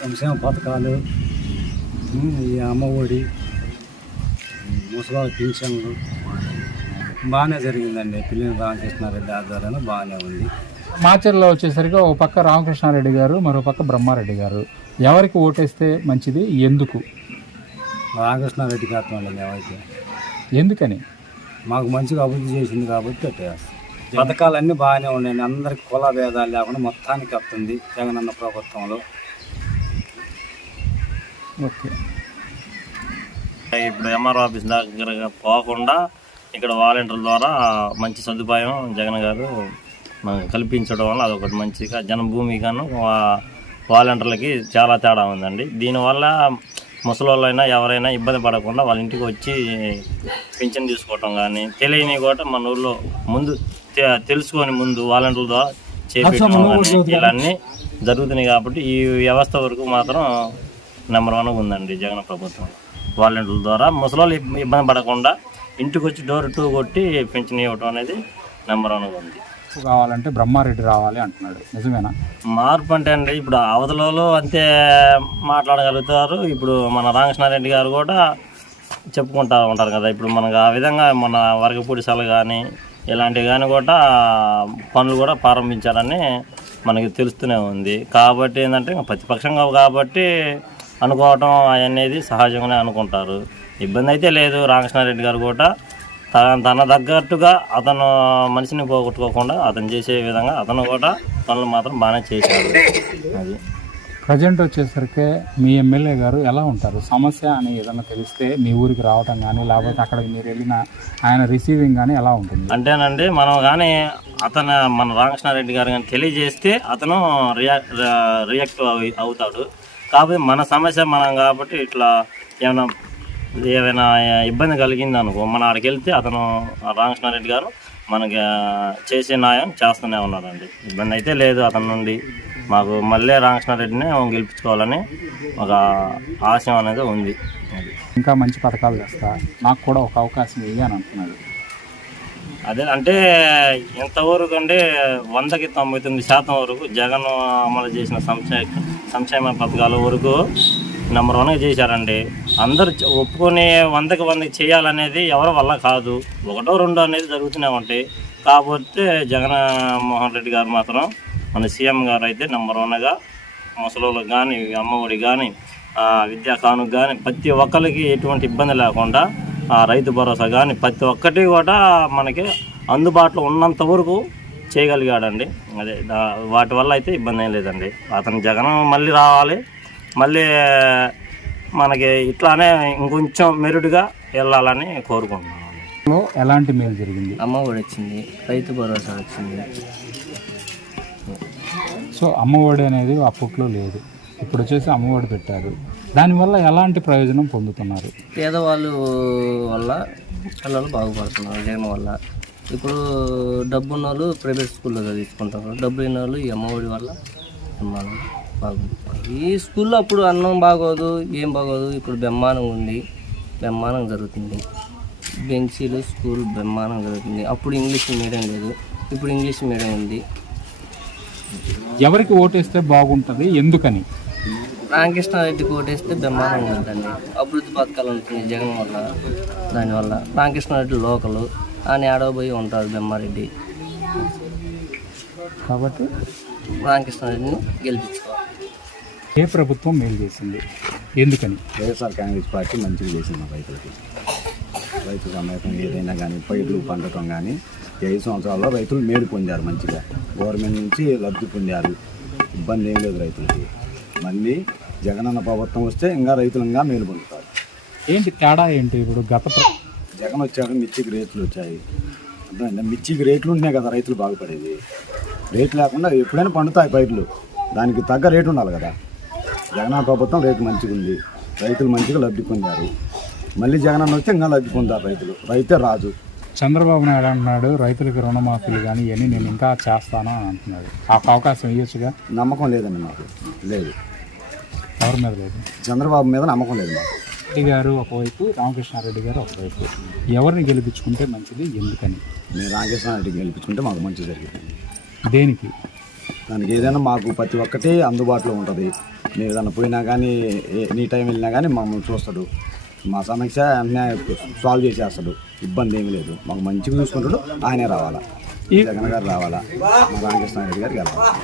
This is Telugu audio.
సంక్షేమ పథకాలు ఈ అమ్మఒడి ముసలి పింఛన్లు బాగానే జరిగిందండి. పిల్లిన రామకృష్ణారెడ్డి ఆధ్వర్యంలో బాగానే ఉంది. మాచర్లో వచ్చేసరికి ఒక పక్క రామకృష్ణారెడ్డి గారు మరో పక్క బ్రహ్మారెడ్డి గారు. ఎవరికి ఓటేస్తే మంచిది? ఎందుకు? రామకృష్ణారెడ్డి గారితో మేమైతే ఎందుకని? మాకు మంచిగా అభివృద్ధి చేసింది కాబట్టి పెట్టేస్తాం. పథకాలన్నీ బాగానే ఉన్నాయండి అందరికి కుల భేదాలు లేకుండా మొత్తానికి వస్తుంది. జగనన్న ప్రభుత్వంలో. ఓకే. ఇప్పుడు ఎంఆర్ ఆఫీస్ దగ్గర పోకుండా ఇక్కడ వాలంటీర్ల ద్వారా మంచి సదుపాయం జగన్ గారు కల్పించడం వల్ల అదొకటి మంచిగా జనభూమి గాను వా- వాలంటీర్లకి చాలా తేడా ఉందండి. దీనివల్ల ముసలోళ్ళైనా ఎవరైనా ఇబ్బంది పడకుండా వాళ్ళ ఇంటికి వచ్చి పింఛన్ తీసుకోవటం కానీ తెలియని కూడా మన ఊళ్ళో ముందు తెలుసుకొని ముందు వాలంటీర్ల ద్వారా చేపించడం కానీ ఇలాన్ని జరుగుతున్నాయి కాబట్టి ఈ వ్యవస్థ వరకు మాత్రం నెంబర్ వన్ ఉందండి జగన్ ప్రభుత్వం. వాలంటీర్ల ద్వారా ముసలోళ్ళు ఇబ్- ఇబ్బంది పడకుండా ఇంటికి వచ్చి డోర్ టూ కొట్టి పింఛన్ ఇవ్వటం అనేది నెంబర్ వన్ ఉంది. కావాలంటే బ్రహ్మారెడ్డి రావాలి అంటున్నాడు. నిజమేనా? మార్పు అంటే అండి ఇప్పుడు అవతలలో అంతే మాట్లాడగలుగుతారు. ఇప్పుడు మన రామకృష్ణారెడ్డి గారు కూడా చెప్పుకుంటా ఉంటారు కదా ఇప్పుడు మనకు ఆ విధంగా మన వర్గపూడిసలు కానీ ఇలాంటివి కానీ కూడా పనులు కూడా ప్రారంభించారని మనకి తెలుస్తూనే ఉంది. కాబట్టి ఏంటంటే ప్రతిపక్షంగా కాబట్టి అనుకోవటం అనేది సహజంగానే అనుకుంటారు. ఇబ్బంది అయితే లేదు రామకృష్ణారెడ్డి గారు కూడా. తన తన తగ్గట్టుగా అతను మనిషిని పోగొట్టుకోకుండా అతను చేసే విధంగా అతను కూడా పనులు మాత్రం బాగానే చేశాడు. అది. ప్రజెంట్ వచ్చేసరికి మీ ఎమ్మెల్యే గారు ఎలా ఉంటారు? సమస్య అని ఏదైనా తెలిస్తే మీ ఊరికి రావటం కానీ లేకపోతే అక్కడికి మీరు వెళ్ళిన ఆయన రిసీవింగ్ కానీ ఎలా ఉంటుంది? అంటేనండి మనం కానీ అతను మన రామకృష్ణారెడ్డి గారు కానీ తెలియజేస్తే అతను రియా రియాక్ట్ అవి అవుతాడు. కాకపోతే మన సమస్య మనం కాబట్టి ఇట్లా ఏమైనా ఏమైనా ఇబ్బంది కలిగింది అనుకో మనం ఆడికి వెళ్తే అతను రామకృష్ణారెడ్డి గారు మనకి చేసే న్యాయం చేస్తూనే ఉన్నాడండి. ఇబ్బంది అయితే లేదు అతని నుండి. మాకు మళ్ళీ రామకృష్ణారెడ్డిని గెలిపించుకోవాలని ఒక ఆశయం అనేది ఉంది. అది ఇంకా మంచి పథకాలు తెస్తా నాకు కూడా ఒక అవకాశం ఇవ్వి అని అంటున్నాడు. అదే అంటే ఇంతవరకు అంటే వందకి తొంభై తొమ్మిది శాతం వరకు జగన్ అమలు చేసిన సంక్షేమ సంక్షేమ పథకాల వరకు నెంబర్ వన్గా చేశారండి. అందరు ఒప్పుకొని వందకి వందకి చేయాలనేది ఎవరి వల్ల కాదు. ఒకటో రెండో అనేది జరుగుతూనే ఉంటాయి. కాకపోతే జగన్ మోహన్ రెడ్డి గారు మాత్రం మన సీఎం గారు అయితే నెంబర్ వన్గా ముసలోళ్ళకి కానీ అమ్మఒడి కానీ విద్యా కానుకు కానీ ప్రతి ఒక్కరికి ఎటువంటి ఇబ్బంది లేకుండా ఆ రైతు భరోసా. కానీ ప్రతి ఒక్కటి కూడా మనకి అందుబాటులో ఉన్నంత వరకు చేయగలిగాడండి. అదే వాటి వల్ల అయితే ఇబ్బంది ఏం లేదండి. అతను జగన్ మళ్ళీ రావాలి. మళ్ళీ మనకి ఇట్లానే ఇంకొంచెం మెరుడుగా వెళ్ళాలని కోరుకుంటున్నాను ఎలాంటి మేలు జరిగింది? అమ్మ ఒడి వచ్చింది. రైతు భరోసా వచ్చింది. సో అమ్మఒడి అనేది అప్పట్లో లేదు. ఇప్పుడు వచ్చేసి అమ్మఒడి పెట్టారు. దానివల్ల ఎలాంటి ప్రయోజనం పొందుతున్నారు? పేదవాళ్ళు వల్ల పిల్లలు బాగుపడుతున్నారు జగన్ వల్ల. ఇప్పుడు డబ్బు ఉన్న వాళ్ళు ప్రైవేట్ స్కూల్లో చదివించుకుంటారు. డబ్బు లేని వాళ్ళు ఈ అమ్మఒడి వల్ల బ్రహ్మాండం బాగుంది ఈ స్కూల్లో అప్పుడు అన్నం బాగోదు ఏం బాగోదు. ఇప్పుడు బ్రహ్మాండంగా ఉంది. బ్రహ్మాండంగా జరుగుతుంది. బెంచీలు స్కూల్ బ్రహ్మాండంగా జరుగుతుంది. అప్పుడు ఇంగ్లీష్ మీడియం లేదు. ఇప్పుడు ఇంగ్లీష్ మీడియం ఉంది. ఎవరికి ఓటేస్తే బాగుంటుంది? ఎందుకని? రామకృష్ణారెడ్డికి ఓటేస్తే బ్రహ్మాండంగా ఉంటుందండి. అభివృద్ధి పథకాలు ఉంటుంది జగన్ వల్ల దానివల్ల రామకృష్ణారెడ్డి లోకలు ఏడవ పోయి ఉంటారు బ్రహ్మారెడ్డి. కాబట్టి రామకృష్ణారెడ్డిని గెలిపించుకోవాలి. ఏ ప్రభుత్వం మేలు చేసింది? ఎందుకని? వైఎస్ఆర్ కాంగ్రెస్ పార్టీ మంచిగా చేసింది మా రైతులకి. రైతు సమేతం ఏదైనా కానీ పైర్లు పండటం కానీ ఐదు సంవత్సరాల్లో రైతులు మేలు పొందారు మంచిగా. గవర్నమెంట్ నుంచి లబ్ధి పొందారు. ఇబ్బంది ఏం లేదు రైతులకి. మళ్ళీ జగనన్న ప్రభుత్వం వస్తే ఇంకా రైతులు ఇంకా మేలు పొందుతారు. ఏంటి తేడా ఏంటి ఇప్పుడు గత జగన్ వచ్చాక మిర్చికి రేట్లు వచ్చాయి. అర్థమైందా? మిర్చికి రేట్లు ఉంటేనే కదా రైతులు బాగుపడేది. రేట్ లేకుండా ఎప్పుడైనా పండుతాయి పైర్లు. దానికి తగ్గ రేటు ఉండాలి కదా. జగన్ ప్రభుత్వం రేటు మంచిగా ఉంది. రైతులు మంచిగా లబ్ధి పొందారు. మళ్ళీ జగనన్న వస్తే ఇంకా లబ్ధి పొందారు రైతులు. రైతే రాజు. చంద్రబాబు నాయుడు అంటున్నాడు రైతులకు రుణమాఫీలు కానీ ఇవన్నీ నేను ఇంకా చేస్తాను అని అంటున్నాడు. ఆ అవకాశం ఇవ్వచ్చుగా నమ్మకం లేదండి మాకు. లేదు. ఎవరి మీద లేదు? చంద్రబాబు మీద నమ్మకం లేదు మాకు. రెడ్డి గారు ఒకవైపు రామకృష్ణారెడ్డి గారు ఒకవైపు. ఎవరిని గెలిపించుకుంటే మంచిది ఎందుకని? మేము రామకృష్ణారెడ్డికి గెలిపించుకుంటే మాకు మంచి జరిగింది. దేనికి? దానికి ఏదైనా మాకు ప్రతి ఒక్కటి అందుబాటులో ఉంటుంది. మేము ఏదైనా పోయినా కానీ ఎనీ టైం వెళ్ళినా కానీ మమ్మల్ని చూస్తాడు. మా సమస్య అన్నీ సాల్వ్ చేసేస్తాడు ఇబ్బంది ఏమీ లేదు. మాకు మంచిగా చూసుకుంటాడు ఆయనే రావాలా. జగన్ గారు రావాలా. మా రామకృష్ణ రెడ్డి గారికి వెళ్ళాలి.